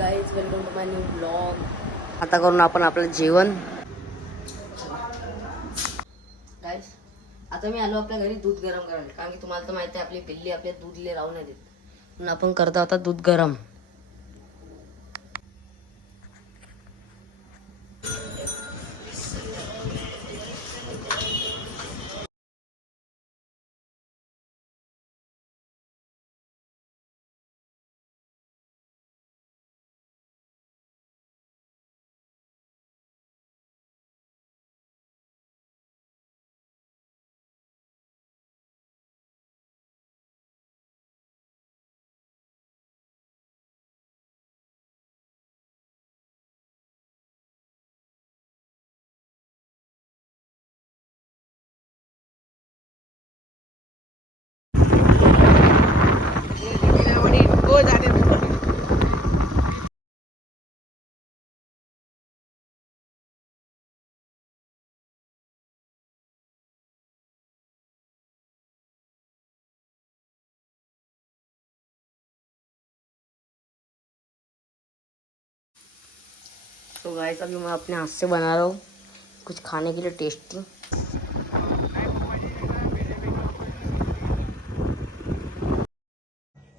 Guys, welcome to my new blog. आता करून आपण आपलं जेवण. गाईज, आता मी आलो आपल्या घरी दूध गरम करायला, कारण की तुम्हाला तर माहिती आहे आपली पिल्ली आपल्या दूधले राहू नाही देत, म्हणून आपण करतो आता दूध गरम. तो गाइस, अभी मैं अपने हाथ से बना रहा हूँ कुछ खाने के लिए टेस्टी.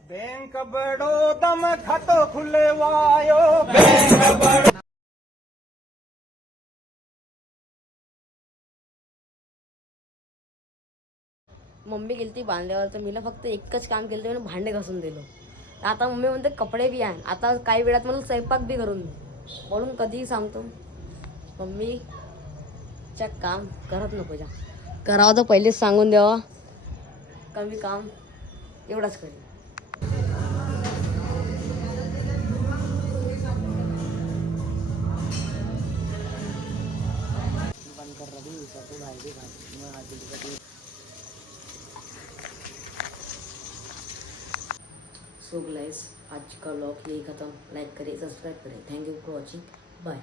बैंक बड़ो दम खातो खुले वायो बैंक बड़ो. मम्मी गेलती बांधल्यावर, तर मीला फक्त एकच काम केलं, म्हणून भांडे घासून दिलो. आता मम्मी म्हणते कपडे बी आहे, आता काही वेळात मला स्वयंपाक बी करून दे, म्हणून कधीही सांगतो मम्मीच्या काम करत नको जा, करावं तर पहिलेच सांगून द्यावा, कमी काम एवढंच करेल. सो गाइस, आज का व्लॉग यही खत्म. लाइक करें, सब्सक्राइब करें. Thank you for watching. Bye.